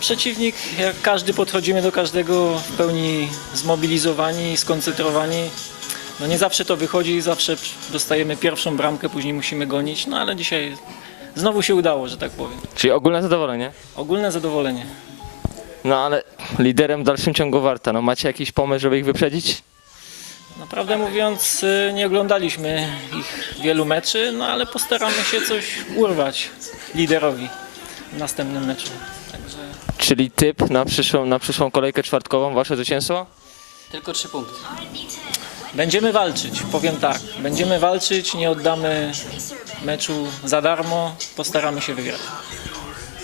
przeciwnik, jak każdy podchodzimy do każdego w pełni zmobilizowani, skoncentrowani. No nie zawsze to wychodzi, zawsze dostajemy pierwszą bramkę, później musimy gonić, no ale dzisiaj znowu się udało, że tak powiem. Czyli ogólne zadowolenie. Ogólne zadowolenie. No ale liderem w dalszym ciągu Warta. No macie jakiś pomysł, żeby ich wyprzedzić? Naprawdę mówiąc, y, nie oglądaliśmy ich wielu meczy, no ale postaramy się coś urwać liderowi następnym meczu. Także Czyli typ na przyszłą, na przyszłą kolejkę czwartkową, wasze zwycięstwo? Tylko trzy punkty. będziemy walczyć, powiem tak. Będziemy walczyć, nie oddamy meczu za darmo, postaramy się wygrać.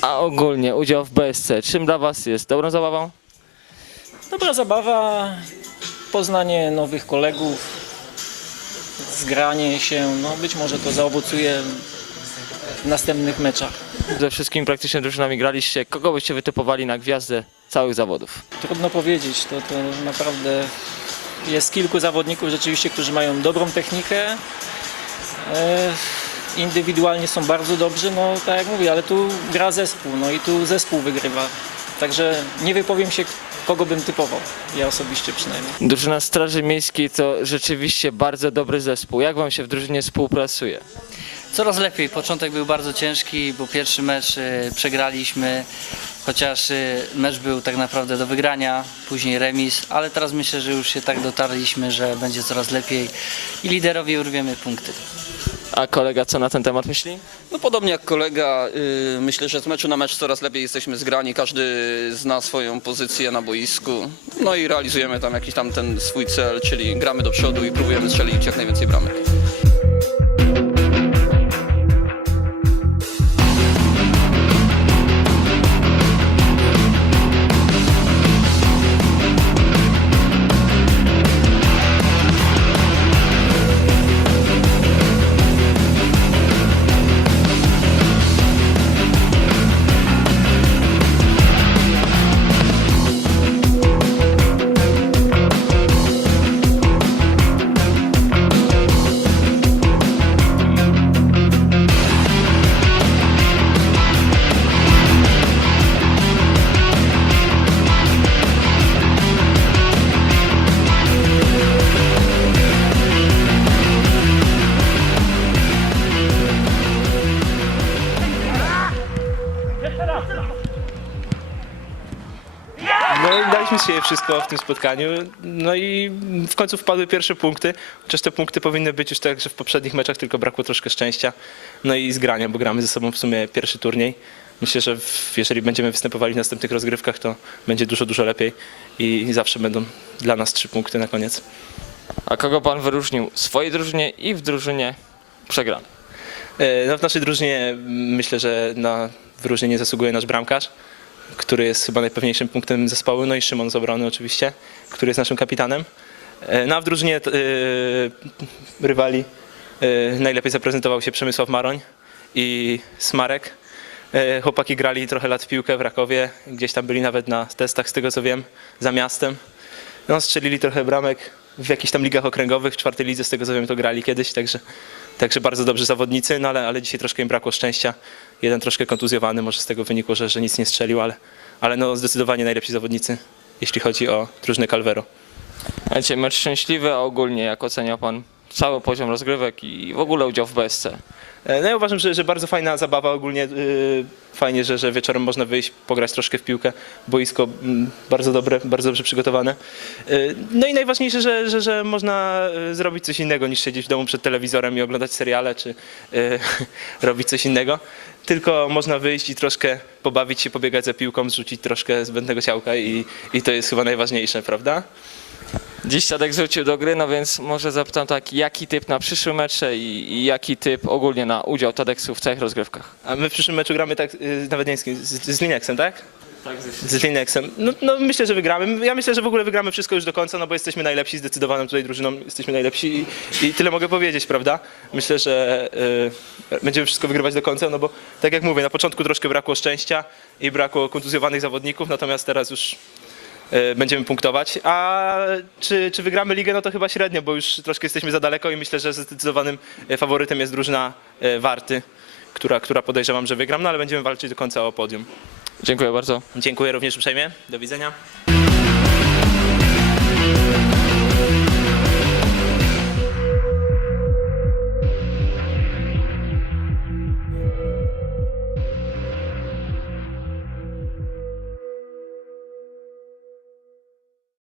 A ogólnie udział w BSC, czym dla was jest? Dobrą zabawą? Dobra zabawa, poznanie nowych kolegów, zgranie się, no być może to zaowocuje w następnych meczach. Ze wszystkimi praktycznie drużynami graliście. Kogo byście wytypowali na gwiazdę całych zawodów? Trudno powiedzieć, to, to naprawdę jest kilku zawodników rzeczywiście, którzy mają dobrą technikę. E, Indywidualnie są bardzo dobrzy, no tak jak mówię, ale tu gra zespół, no i tu zespół wygrywa. Także nie wypowiem się, kogo bym typował, ja osobiście przynajmniej. Drużyna Straży Miejskiej to rzeczywiście bardzo dobry zespół. Jak wam się w drużynie współpracuje? Coraz lepiej. Początek był bardzo ciężki, bo pierwszy mecz y, przegraliśmy, chociaż y, mecz był tak naprawdę do wygrania, później remis, ale teraz myślę, że już się tak dotarliśmy, że będzie coraz lepiej i liderowi urwiemy punkty. A kolega co na ten temat myśli? No podobnie jak kolega, y, myślę, że z meczu na mecz coraz lepiej jesteśmy zgrani, każdy zna swoją pozycję na boisku, no i realizujemy tam jakiś tam ten swój cel, czyli gramy do przodu i próbujemy strzelić jak najwięcej bramek. Z siebie wszystko w tym spotkaniu. No i w końcu wpadły pierwsze punkty. Chociaż te punkty powinny być już tak, że w poprzednich meczach, tylko brakło troszkę szczęścia. No i zgrania, bo gramy ze sobą w sumie pierwszy turniej. Myślę, że w, jeżeli będziemy występowali w następnych rozgrywkach, to będzie dużo, dużo lepiej i zawsze będą dla nas trzy punkty na koniec. A kogo pan wyróżnił w swojej drużynie i w drużynie przegranej? E, No w naszej drużynie myślę, że na wyróżnienie zasługuje nasz bramkarz, który jest chyba najpewniejszym punktem zespołu, no i Szymon z obrony oczywiście, który jest naszym kapitanem. E, No a w drużynie e, rywali e, najlepiej zaprezentował się Przemysław Maroń i Smarek. E, Chłopaki grali trochę lat w piłkę w Rakowie, gdzieś tam byli nawet na testach z tego co wiem, za miastem. No strzelili trochę bramek w jakichś tam ligach okręgowych, w czwartej lidze z tego co wiem to grali kiedyś, także Także bardzo dobrzy zawodnicy, no ale, ale dzisiaj troszkę im brakło szczęścia. Jeden troszkę kontuzjowany, może z tego wynikło, że, że nic nie strzelił, ale, ale no zdecydowanie najlepsi zawodnicy, jeśli chodzi o drużynę Calvero. A dzisiaj mecz szczęśliwy, a ogólnie jak ocenia pan cały poziom rozgrywek i w ogóle udział w BSC? E, No ja uważam, że, że bardzo fajna zabawa ogólnie. yy, Fajnie, że, że wieczorem można wyjść, pograć troszkę w piłkę. Boisko bardzo dobre, bardzo dobrze przygotowane. Yy, No i najważniejsze, że, że, że można zrobić coś innego niż siedzieć w domu przed telewizorem i oglądać seriale, czy robić coś innego. Tylko można wyjść i troszkę pobawić się, pobiegać za piłką, zrzucić troszkę zbędnego ciałka i, i to jest chyba najważniejsze, prawda? Dziś Tadek wrócił do gry, no więc może zapytam tak, jaki typ na przyszłe mecze i, i jaki typ ogólnie na udział Tadeksu w całych rozgrywkach? A my w przyszłym meczu gramy tak, yy, nawet nie z, kim, z, z Lineksem, tak? Tak, Z Lineksem. No, no myślę, że wygramy. Ja myślę, że w ogóle wygramy wszystko już do końca, no bo jesteśmy najlepsi, zdecydowaną tutaj drużyną jesteśmy najlepsi i, i tyle mogę powiedzieć, prawda? Myślę, że y, będziemy wszystko wygrywać do końca, no bo tak jak mówię, na początku troszkę brakło szczęścia i brakło kontuzjowanych zawodników, natomiast teraz już y, E, będziemy punktować. A czy, czy wygramy ligę, no to chyba średnio, bo już troszkę jesteśmy za daleko i myślę, że zdecydowanym e, faworytem jest drużyna e, Warty, która, która podejrzewam, że wygram, no ale będziemy walczyć do końca o podium. Dziękuję bardzo. Dziękuję również uprzejmie. Do widzenia.